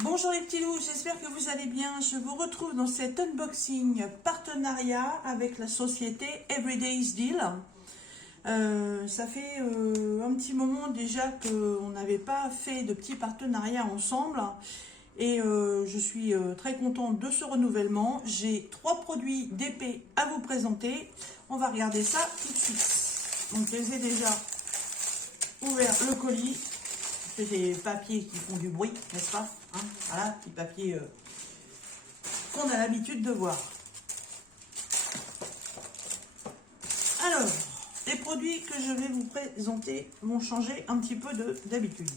Bonjour les petits loups, j'espère que vous allez bien. Je vous retrouve dans cet unboxing partenariat avec la société Everyday's Deal. Ça fait un petit moment déjà qu'on n'avait pas fait de petits partenariats ensemble. Et je suis très contente de ce renouvellement. J'ai 3 produits d'épée à vous présenter. On va regarder ça tout de suite. Donc je les ai déjà ouvert le colis. C'est des papiers qui font du bruit, n'est-ce pas, hein? Voilà, petits papiers qu'on a l'habitude de voir. Alors, les produits que je vais vous présenter vont changer un petit peu d'habitude.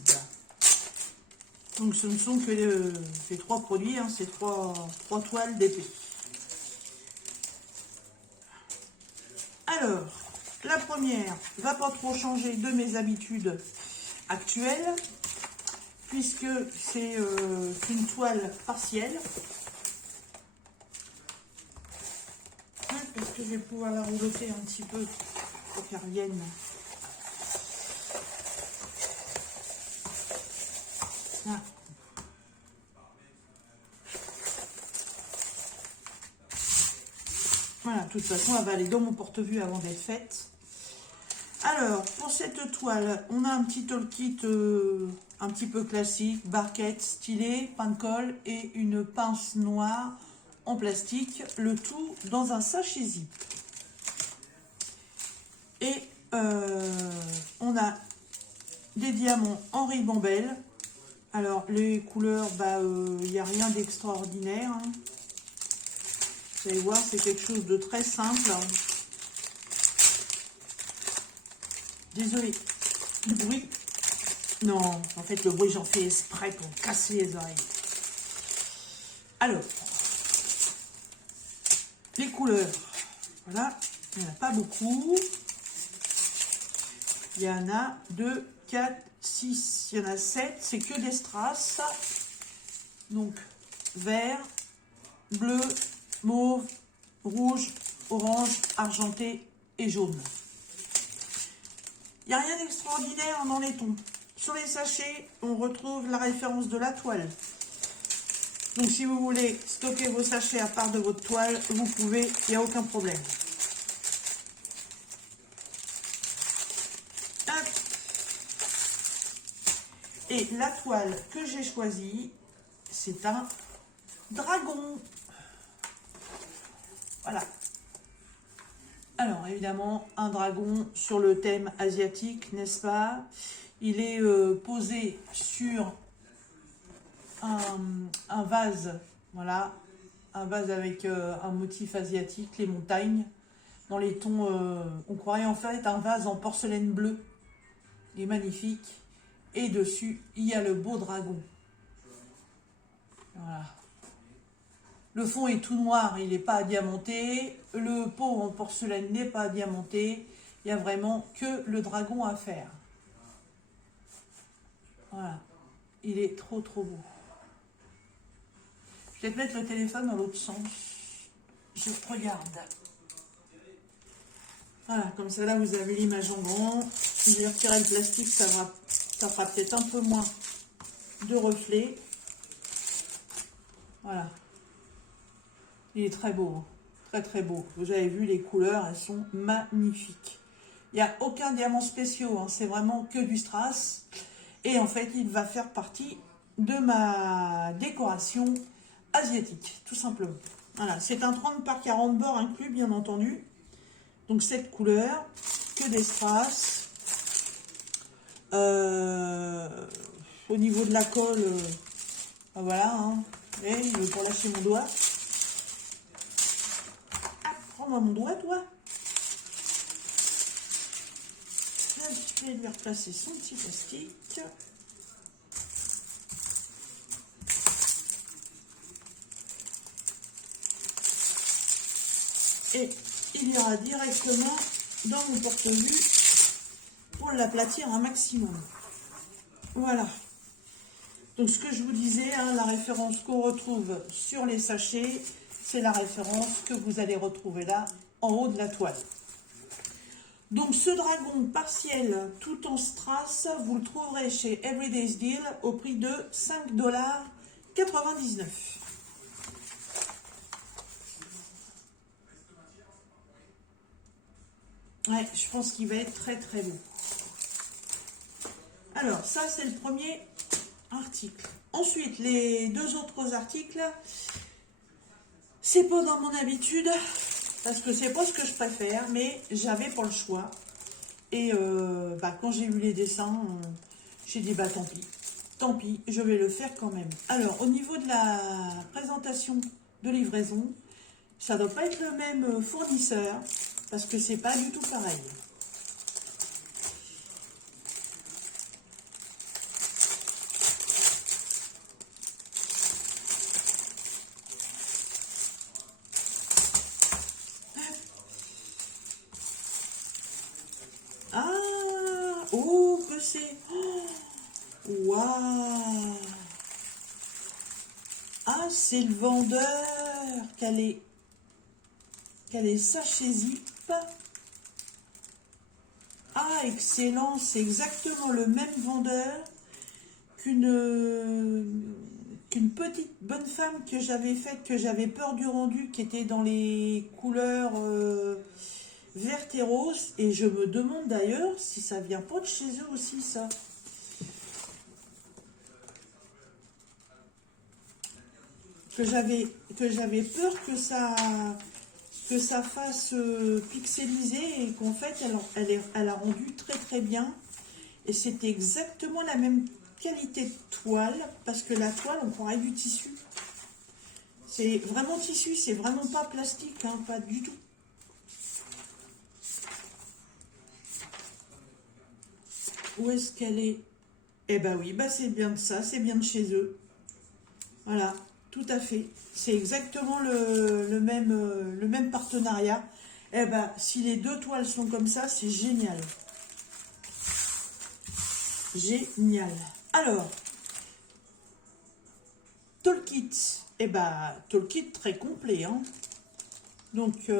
Donc ce ne sont que ces 3 produits, hein, ces trois toiles d'épée. Alors, la première va pas trop changer de mes habitudes actuelles, puisque c'est une toile partielle. Est-ce que je vais pouvoir la rouloter un petit peu pour qu'elle revienne? Ah. Voilà, de toute façon, elle va aller dans mon porte-vue avant d'être faite. Alors, pour cette toile, on a un petit toolkit un petit peu classique, barquette, stylet, pain de colle et une pince noire en plastique, le tout dans un sachet zip. Et on a des diamants en ribambelle. Alors, les couleurs, il n'y a rien d'extraordinaire, hein. Vous allez voir, c'est quelque chose de très simple. Désolée du bruit. Non, en fait, le bruit, j'en fais exprès pour me casser les oreilles. Alors, les couleurs. Voilà, il n'y en a pas beaucoup. Il y en a 2, 4, 6, il y en a 7. C'est que des strass. Donc, vert, bleu, mauve, rouge, orange, argenté et jaune. Il n'y a rien d'extraordinaire dans les tons. Sur les sachets, on retrouve la référence de la toile. Donc si vous voulez stocker vos sachets à part de votre toile, vous pouvez, il n'y a aucun problème. Hop. Et la toile que j'ai choisie, c'est un dragon. Voilà. Alors évidemment, un dragon sur le thème asiatique, n'est-ce pas? Il est posé sur un vase, voilà, un vase avec un motif asiatique, les montagnes, dans les tons, on croirait en fait un vase en porcelaine bleue. Il est magnifique. Et dessus, il y a le beau dragon. Voilà. Le fond est tout noir, il n'est pas diamanté. Le pot en porcelaine n'est pas diamanté. Il n'y a vraiment que le dragon à faire. Voilà. Il est trop trop beau. Je vais peut-être mettre le téléphone dans l'autre sens. Je regarde. Voilà, comme ça là vous avez l'image en grand. Si je vais retirer le plastique, ça fera peut-être un peu moins de reflets. Voilà. Il est très beau, hein. Très très beau. Vous avez vu les couleurs, elles sont magnifiques. Il n'y a aucun diamant spéciaux, hein. C'est vraiment que du strass. Et en fait, il va faire partie de ma décoration asiatique, tout simplement. Voilà, c'est un 30 par 40 bords inclus, bien entendu. Donc cette couleur, que des strass. Au niveau de la colle, voilà, hein. Et il veut pas lâcher mon doigt. Ah, prends-moi mon doigt, toi. Je vais lui replacer son petit plastique. Et il ira directement dans mon porte-vue pour l'aplatir un maximum. Voilà. Donc ce que je vous disais, hein, la référence qu'on retrouve sur les sachets, c'est la référence que vous allez retrouver là, en haut de la toile. Donc ce dragon partiel tout en strass, vous le trouverez chez Everyday's Deal au prix de 5,99 $. 99. Ouais, je pense qu'il va être très très beau. Alors, ça, c'est le premier article. Ensuite, les deux autres articles, c'est pas dans mon habitude, parce que c'est pas ce que je préfère, mais j'avais pas le choix. Et quand j'ai vu les dessins, j'ai dit, bah tant pis, je vais le faire quand même. Alors, au niveau de la présentation de livraison, ça doit pas être le même fournisseur, parce que c'est pas du tout pareil. Ah, oh, que c'est... Waouh! Ah, c'est le vendeur qu'elle est sachet zip. Ah, excellent, c'est exactement le même vendeur qu'une petite bonne femme que j'avais faite, que j'avais peur du rendu, qui était dans les couleurs vertes et roses. Et je me demande d'ailleurs si ça vient pas de chez eux aussi, ça. Que j'avais peur que ça fasse pixeliser et qu'en fait elle a rendu très très bien. Et c'était exactement la même qualité de toile, parce que la toile, on croirait du tissu. C'est vraiment tissu, c'est vraiment pas plastique, hein, pas du tout. Où est-ce qu'elle est? Eh ben oui, bah c'est bien de ça, c'est bien de chez eux. Voilà, tout à fait. C'est exactement le même partenariat. Eh ben, si les deux toiles sont comme ça, c'est génial. Génial. Alors, Toolkit. Eh ben, Toolkit très complet, hein. Donc,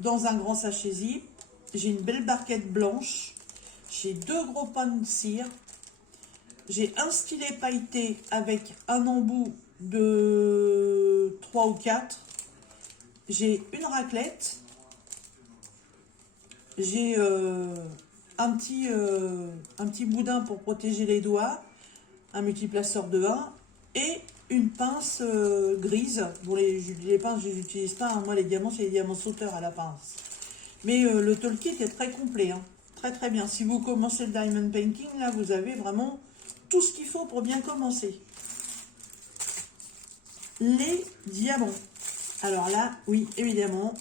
dans un grand sachet zip, j'ai une belle barquette blanche. J'ai deux gros pains de cire. J'ai un stylet pailleté avec un embout de 3 ou 4. J'ai une raclette. J'ai un petit boudin pour protéger les doigts, un multiplaceur de 1 et une pince grise. Bon, les pinces, je les utilise pas, hein. Moi, les diamants, c'est les diamants sauteurs à la pince. Mais le toolkit est très complet, hein. Très très bien. Si vous commencez le diamond painting, là, vous avez vraiment tout ce qu'il faut pour bien commencer. Les diamants. Alors là, oui, évidemment,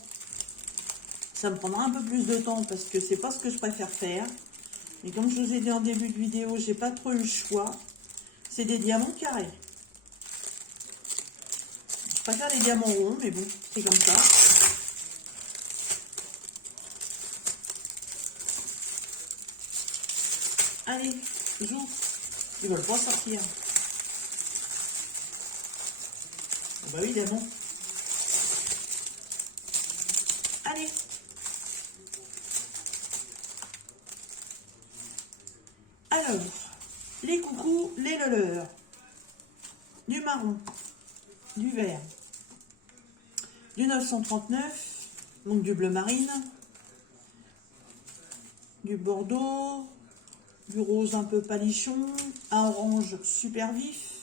ça me prendra un peu plus de temps parce que c'est pas ce que je préfère faire. Mais comme je vous ai dit en début de vidéo, j'ai pas trop eu le choix. C'est des diamants carrés. Je préfère les diamants ronds, mais bon, c'est comme ça. Allez, joue. Ils veulent pas sortir. Bah oui, évidemment. Allez. Alors, les coucous, les loleurs. Du marron, du vert, du 939, donc du bleu marine, du bordeaux, du rose un peu palichon, un orange super vif,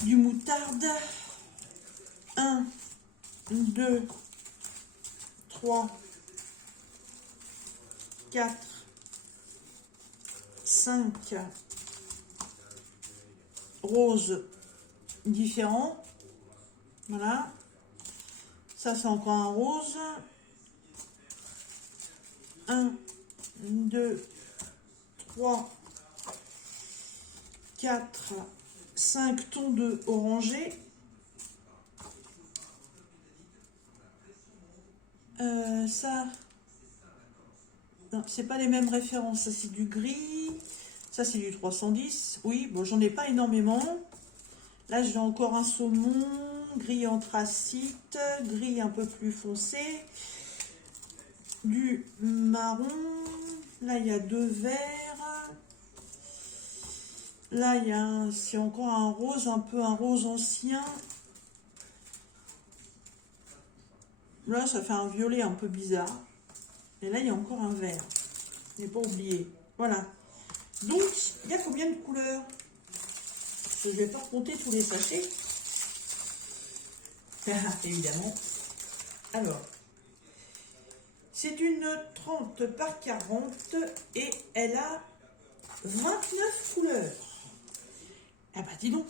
du moutarde, 1, 2, 3, 4, 5 roses différents. Voilà. Ça, c'est encore un rose. 1, 2, 3, 4, 5 tons de orangé. Ça, non, c'est pas les mêmes références. Ça, c'est du gris. Ça, c'est du 310. Oui, bon, j'en ai pas énormément. Là, j'ai encore un saumon, gris anthracite, gris un peu plus foncé, du marron. Là, il y a deux verts. Là, il y a c'est encore un rose, un peu un rose ancien. Là, ça fait un violet un peu bizarre. Et là, il y a encore un vert. Je n'ai pas oublié. Voilà. Donc, il y a combien de couleurs? Je ne vais pas compter tous les sachets. Évidemment. Alors, c'est une 30 par 40 et elle a 29 couleurs. Ah bah dis donc,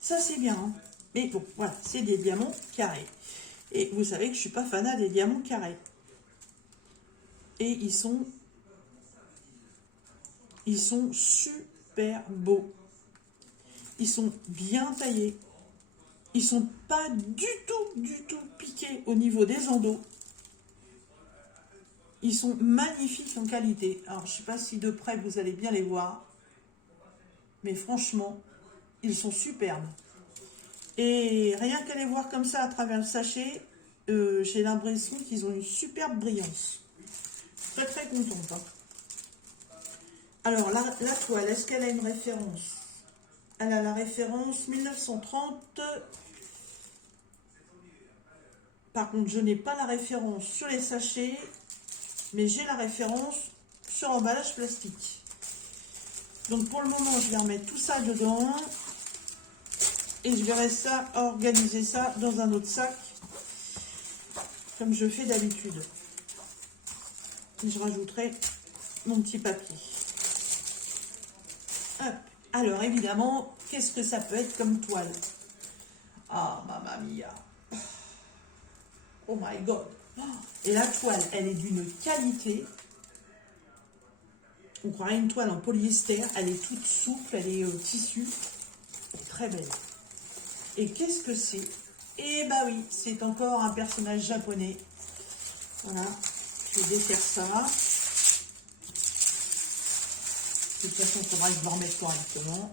ça c'est bien. Hein. Mais bon, voilà, c'est des diamants carrés. Et vous savez que je ne suis pas fanat des diamants carrés. Et ils sont super beaux. Ils sont bien taillés. Ils sont pas du tout piqués au niveau des endos. Ils sont magnifiques en qualité. Alors, je ne sais pas si de près vous allez bien les voir. Mais franchement, ils sont superbes. Et rien qu'à les voir comme ça à travers le sachet, j'ai l'impression qu'ils ont une superbe brillance. Très très contente. Hein. Alors, la toile, est-ce qu'elle a une référence? Elle a la référence 1930. Par contre, je n'ai pas la référence sur les sachets, mais j'ai la référence sur l'emballage plastique. Donc, pour le moment, je vais remettre tout ça dedans. Et je verrai ça, organiser ça dans un autre sac, comme je fais d'habitude. Je rajouterai mon petit papier. Hop. Alors, évidemment, qu'est-ce que ça peut être comme toile? Ah, mamma mia. Oh my god. Et la toile, elle est d'une qualité. On croirait une toile en polyester. Elle est toute souple, elle est tissu. Elle est très belle. Et qu'est-ce que c'est? Eh bah oui, c'est encore un personnage japonais. Voilà. Je vais défaire ça. De toute façon, il faudra que je le remette correctement.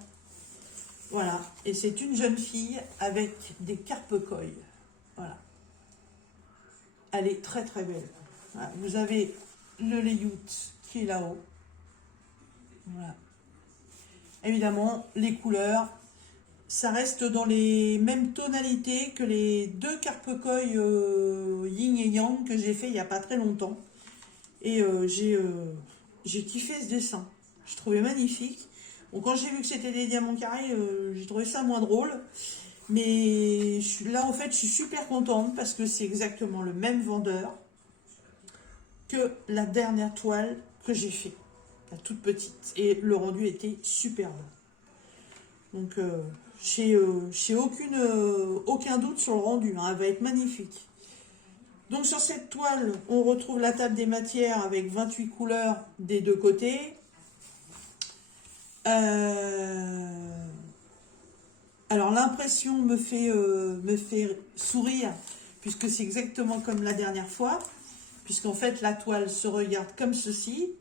Voilà. Et c'est une jeune fille avec des carpe koi. Voilà. Elle est très très belle. Voilà. Vous avez le layout qui est là-haut. Voilà. Évidemment, les couleurs, ça reste dans les mêmes tonalités que les deux carpe koi yin et yang que j'ai fait il n'y a pas très longtemps. Et j'ai kiffé ce dessin. Je trouvais magnifique. Bon, quand j'ai vu que c'était des diamants carrés, j'ai trouvé ça moins drôle. Mais là, en fait, je suis super contente parce que c'est exactement le même vendeur que la dernière toile que j'ai fait. La toute petite. Et le rendu était superbe. Donc, j'ai aucun doute sur le rendu. Hein, elle va être magnifique. Donc, sur cette toile, on retrouve la table des matières avec 28 couleurs des deux côtés. Alors, l'impression me fait sourire, puisque c'est exactement comme la dernière fois. Puisqu'en fait, la toile se regarde comme ceci.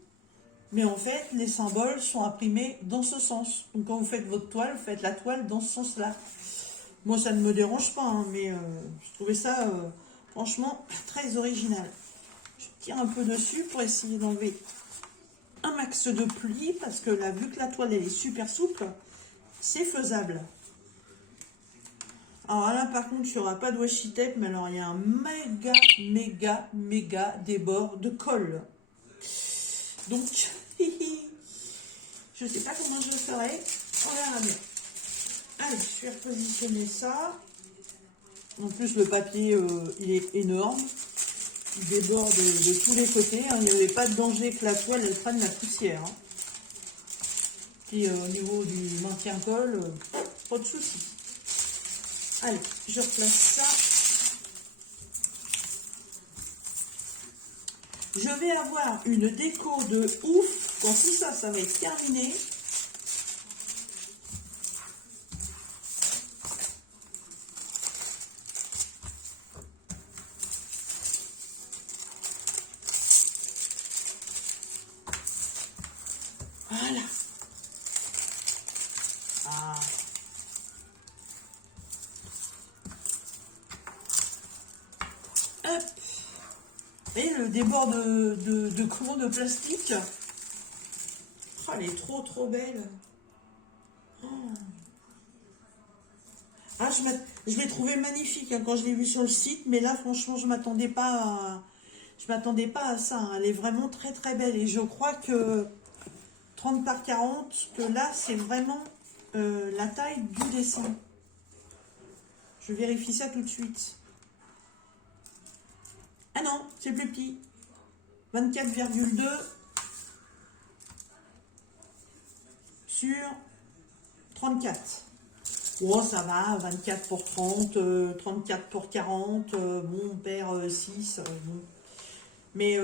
Mais en fait, les symboles sont imprimés dans ce sens. Donc quand vous faites votre toile, vous faites la toile dans ce sens-là. Moi, ça ne me dérange pas, hein, mais je trouvais ça, franchement, très original. Je tire un peu dessus pour essayer d'enlever un max de plis, parce que là, vu que la toile, elle est super souple, c'est faisable. Alors là, par contre, il n'y aura pas de washi tape, mais alors, il y a un méga débord de colle. Donc, je ne sais pas comment je le ferai. On verra bien. Allez, je vais repositionner ça. En plus, le papier, il est énorme. Il déborde de tous les côtés. Hein. Il n'y avait pas de danger que la toile, elle prenne la poussière. Hein. Puis, au niveau du maintien-colle, pas de soucis. Allez, je replace ça. Je vais avoir une déco de ouf quand tout ça, ça va être terminé. Voilà. Ah. Hop. Et le débord de plastique. Oh, elle est trop belle. Ah, je l'ai trouvé magnifique hein, quand je l'ai vu sur le site, mais là, franchement, je m'attendais pas à ça, hein. Elle est vraiment très très belle et je crois que 30 par 40, que là, c'est vraiment la taille du dessin. Je vérifie ça tout de suite. Ah non, c'est plus petit. 24,2 sur 34. Oh, ça va, 24 pour 30, 34 pour 40, bon, on perd 6. Bon. Mais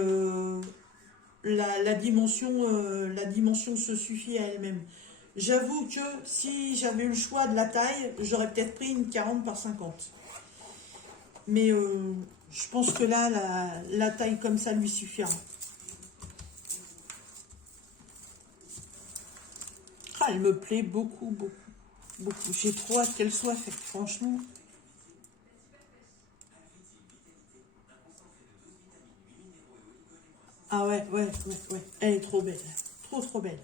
la dimension se suffit à elle-même. J'avoue que si j'avais eu le choix de la taille, j'aurais peut-être pris une 40 par 50. Mais je pense que là, la taille comme ça lui suffira. Ah, elle me plaît beaucoup, beaucoup, beaucoup. J'ai trop hâte qu'elle soit faite, franchement. Ah ouais, ouais, ouais, ouais. Elle est trop belle. Trop, trop belle.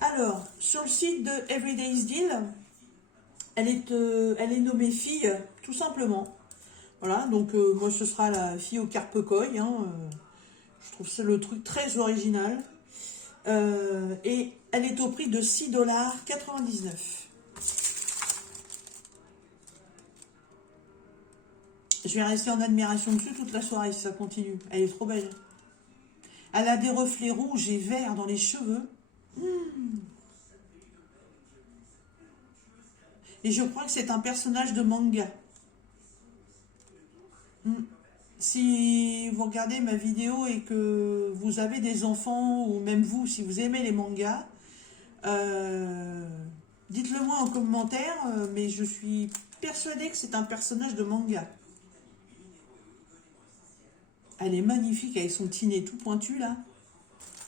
Alors, sur le site de Everyday's Deal, elle est nommée fille, tout simplement. Voilà, donc moi ce sera la fille au carpe-coy. Hein, je trouve c'est le truc très original. Et elle est au prix de 6,99 $. Je vais rester en admiration dessus toute la soirée si ça continue. Elle est trop belle. Elle a des reflets rouges et verts dans les cheveux. Et je crois que c'est un personnage de manga. Si vous regardez ma vidéo et que vous avez des enfants, ou même vous, si vous aimez les mangas, euh, dites-le moi en commentaire, mais je suis persuadée que c'est un personnage de manga. Elle est magnifique avec son petit nez tout pointu là.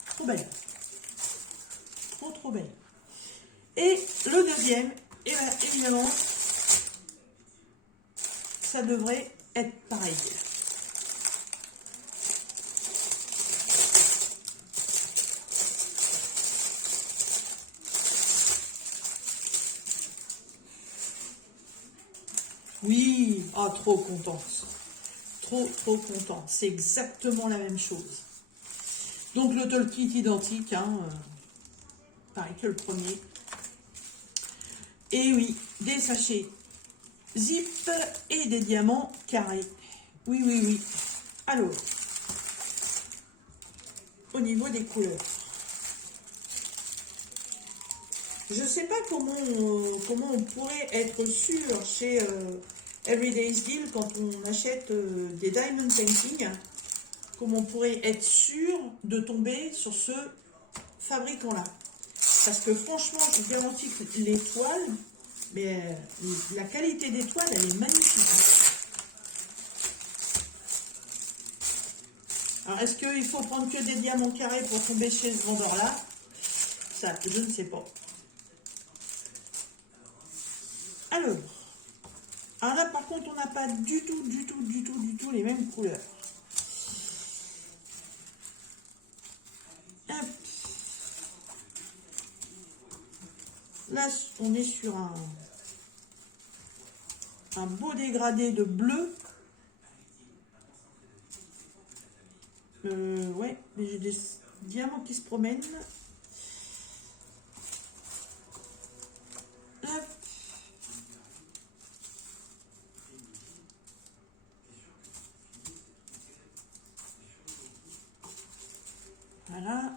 Trop belle. Trop trop belle. Et le deuxième, et bien, évidemment, ça devrait être pareil. Oui, ah, trop contente. Trop, trop contente. C'est exactement la même chose. Donc le Tolkien identique, hein, pareil que le premier. Et oui, des sachets zip et des diamants carrés. Oui, oui, oui. Alors, au niveau des couleurs. Je ne sais pas comment on pourrait être sûr chez Everyday's Deal quand on achète des diamond painting, comment on pourrait être sûr de tomber sur ce fabricant-là. Parce que franchement, je vous garantis que l'étoile, mais la qualité d'étoile, elle est magnifique. Alors, est-ce qu'il faut prendre que des diamants carrés pour tomber chez ce vendeur-là? Ça, je ne sais pas. Alors là, par contre, on n'a pas du tout les mêmes couleurs. Hop. Là, on est sur un beau dégradé de bleu. Ouais, j'ai des diamants qui se promènent. Hop. Voilà.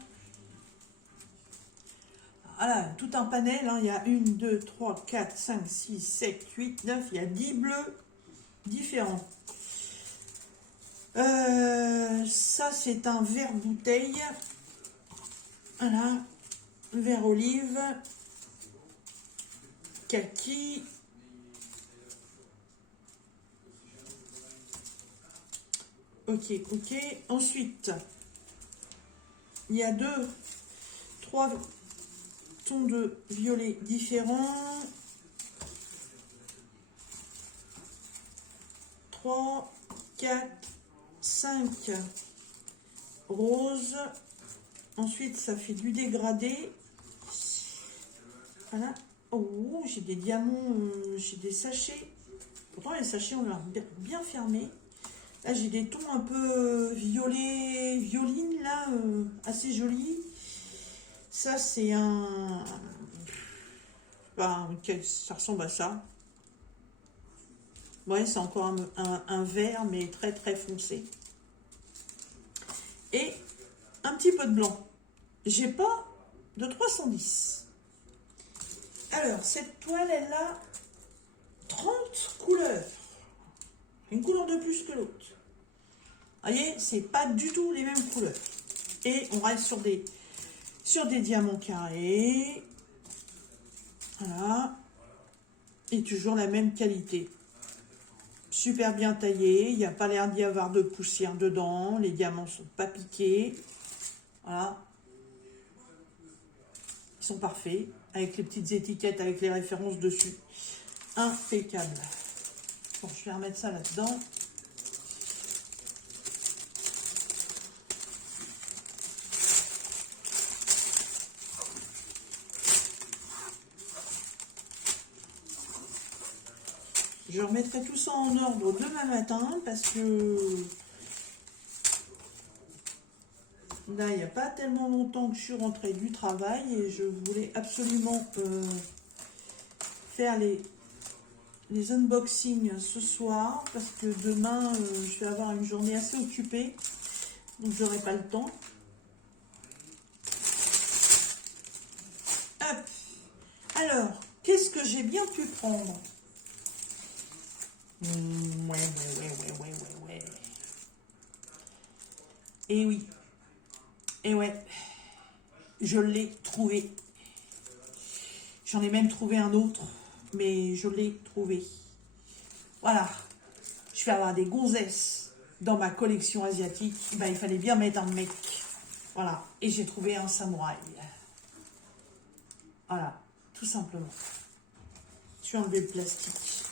Voilà, tout un panel. Hein. Il y a 1, 2, 3, 4, 5, 6, 7, 8, 9. Il y a 10 bleus différents. Ça, c'est un verre bouteille. Voilà. Vert olive. Kaki. Ok, ok. Ensuite, il y a 3 tons de violet différents. 3, 4, 5 roses. Ensuite, ça fait du dégradé. Voilà. Oh, j'ai des diamants, j'ai des sachets. Pourtant, les sachets ont l'air bien fermés. Là, j'ai des tons un peu violet, violine, là, assez jolis. Ça, c'est un... Ben, ça ressemble à ça. Ouais, c'est encore un vert, mais très, très foncé. Et un petit peu de blanc. J'ai pas de 310. Alors, cette toile, elle a 30 couleurs. Une couleur de plus que l'autre. Vous voyez, c'est pas du tout les mêmes couleurs. Et on reste sur des diamants carrés. Voilà. Et toujours la même qualité. Super bien taillé. Il n'y a pas l'air d'y avoir de poussière dedans. Les diamants ne sont pas piqués. Voilà. Ils sont parfaits. Avec les petites étiquettes, avec les références dessus. Impeccable. Bon, je vais remettre ça là-dedans. Je remettrai tout ça en ordre demain matin parce que là, il n'y a pas tellement longtemps que je suis rentrée du travail et je voulais absolument faire les unboxings ce soir parce que demain, je vais avoir une journée assez occupée, donc je n'aurai pas le temps. Hop. Alors, qu'est-ce que j'ai bien pu prendre? Ouais. Et oui. Et ouais. Je l'ai trouvé. J'en ai même trouvé un autre, mais je l'ai trouvé. Voilà. Je vais avoir des gonzesses dans ma collection asiatique. Ben, il fallait bien mettre un mec. Voilà. Et j'ai trouvé un samouraï. Voilà. Tout simplement. Je vais enlever le plastique.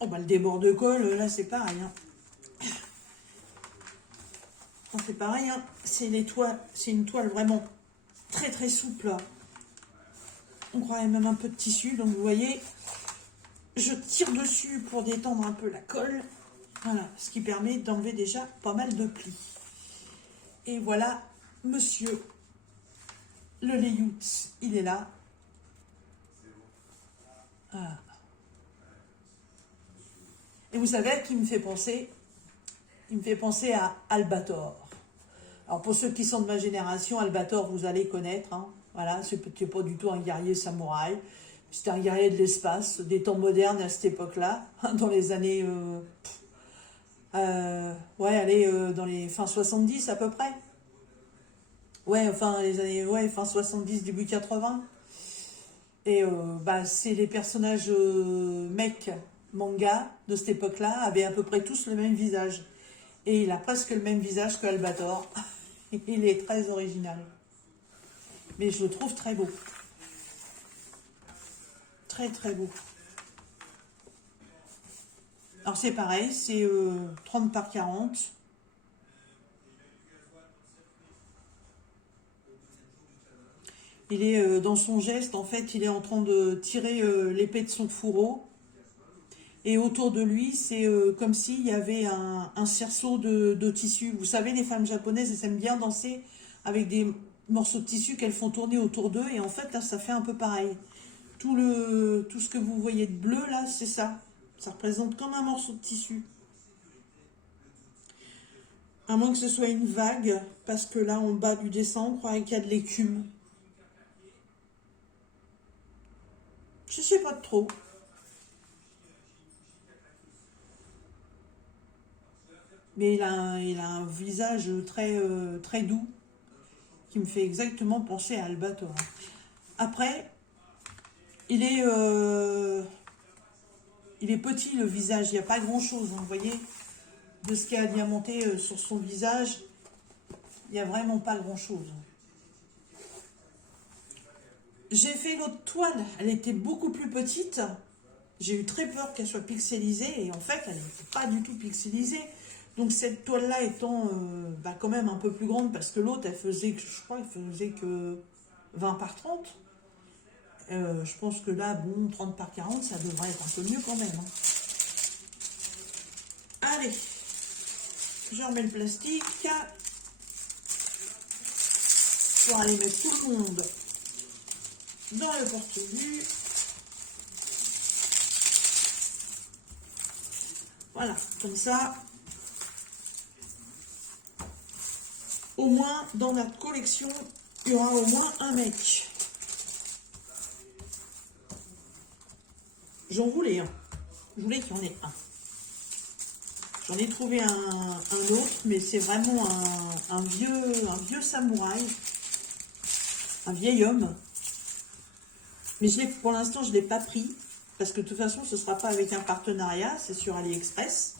Oh bah le débord de colle, là c'est pareil. Hein. Non, c'est pareil, hein. C'est une toile vraiment très très souple. On croirait même un peu de tissu, donc vous voyez, je tire dessus pour détendre un peu la colle. Voilà, ce qui permet d'enlever déjà pas mal de plis. Et voilà, monsieur le layout, il est là. Voilà. Et vous savez qui me fait penser? Il me fait penser à Albator. Alors pour ceux qui sont de ma génération, Albator, vous allez connaître. Hein. Voilà, c'était pas du tout un guerrier samouraï. C'était un guerrier de l'espace, des temps modernes à cette époque-là, dans les années... ouais, allez, dans les fins 70 à peu près. Ouais, enfin, les années... Ouais, fin 70, début 80. Et bah, c'est les personnages mecs manga de cette époque-là avaient à peu près tous le même visage. Et il a presque le même visage que Albator. Il est très original. Mais je le trouve très beau. Très très beau. Alors c'est pareil, c'est 30 par 40. Il est dans son geste, en fait, il est en train de tirer l'épée de son fourreau. Et autour de lui, c'est comme s'il y avait un cerceau de tissu. Vous savez, les femmes japonaises, elles aiment bien danser avec des morceaux de tissu qu'elles font tourner autour d'eux. Et en fait, là, ça fait un peu pareil. Tout ce que vous voyez de bleu, là, c'est ça. Ça représente comme un morceau de tissu. À moins que ce soit une vague, parce que là, en bas du dessin, on croirait qu'il y a de l'écume. Je sais pas trop. Mais il a un visage très, très doux, qui me fait exactement penser à Albator. Après, il est petit le visage, il n'y a pas grand chose, hein, vous voyez, de ce qu'il y a diamanté sur son visage, il n'y a vraiment pas grand chose. J'ai fait l'autre toile, elle était beaucoup plus petite, j'ai eu très peur qu'elle soit pixelisée, et en fait elle n'était pas du tout pixelisée. Donc cette toile-là étant quand même un peu plus grande, parce que l'autre, elle faisait, je crois, elle faisait que 20 par 30. Je pense que là, bon, 30 par 40, ça devrait être un peu mieux quand même. Hein. Allez, je remets le plastique pour aller mettre tout le monde dans le porte-vue. Voilà, comme ça, au moins dans notre collection, il y aura au moins un mec. J'en voulais un. Je voulais qu'il y en ait un. J'en ai trouvé un autre, mais c'est vraiment un vieux samouraï, un vieil homme. Mais pour l'instant, je ne l'ai pas pris, parce que de toute façon, ce ne sera pas avec un partenariat, c'est sur AliExpress.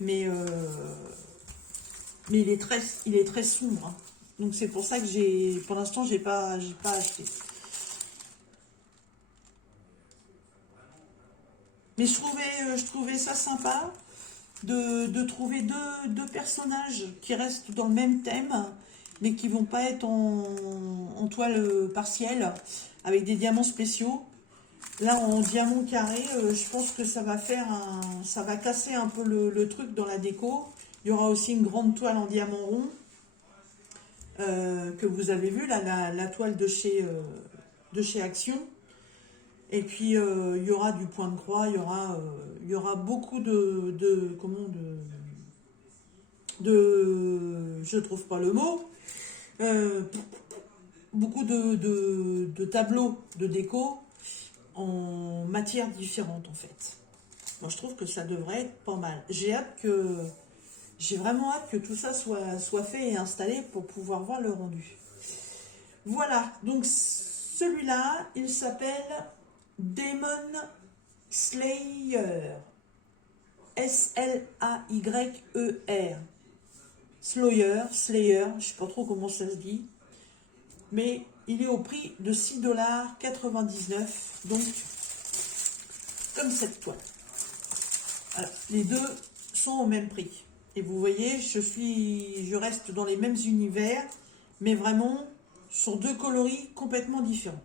Mais il est très sombre. Hein. Donc c'est pour ça que pour l'instant, j'ai pas acheté. Mais je trouvais ça sympa de trouver deux personnages qui restent dans le même thème, mais qui vont pas être en toile partielle, avec des diamants spéciaux. Là, en diamant carré, je pense que ça va casser un peu le truc dans la déco. Il y aura aussi une grande toile en diamant rond, que vous avez vu, là, la toile de chez Action. Et puis, il y aura du point de croix, il y aura beaucoup je trouve pas le mot, beaucoup de tableaux de déco en matières différentes en fait. Moi, je trouve que ça devrait être pas mal. J'ai vraiment hâte que tout ça soit fait et installé pour pouvoir voir le rendu. Voilà, donc celui-là, il s'appelle Demon Slayer. S-L-A-Y-E-R. Slayer, je ne sais pas trop comment ça se dit. Mais il est au prix de 6,99 $. Donc, comme cette toile. Alors, les deux sont au même prix. Et vous voyez, je reste dans les mêmes univers, mais vraiment sur deux coloris complètement différents.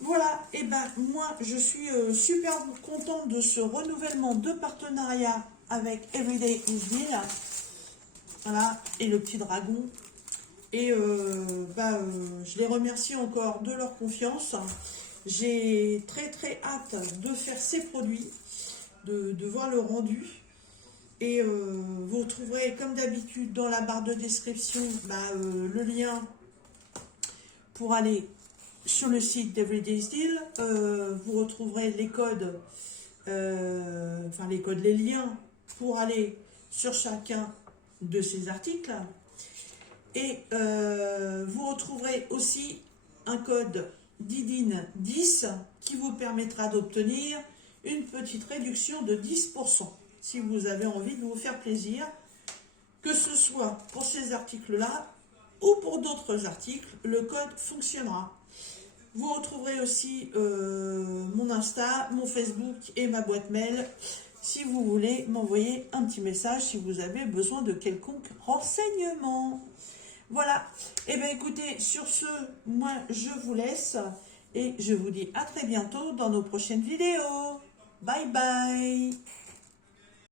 Voilà, et ben moi je suis super contente de ce renouvellement de partenariat avec Everyday is Deal. Voilà, et le petit dragon. Et je les remercie encore de leur confiance. J'ai très hâte de faire ces produits, de voir le rendu. Et vous retrouverez comme d'habitude dans la barre de description le lien pour aller sur le site d'Everyday's Deal. Vous retrouverez les codes, les liens pour aller sur chacun de ces articles. Et vous retrouverez aussi un code Didine10 qui vous permettra d'obtenir une petite réduction de 10% si vous avez envie de vous faire plaisir, que ce soit pour ces articles-là ou pour d'autres articles, le code fonctionnera. Vous retrouverez aussi mon Insta, mon Facebook et ma boîte mail si vous voulez m'envoyer un petit message si vous avez besoin de quelconque renseignement. Voilà, et bien écoutez, sur ce, moi je vous laisse et je vous dis à très bientôt dans nos prochaines vidéos. Bye bye.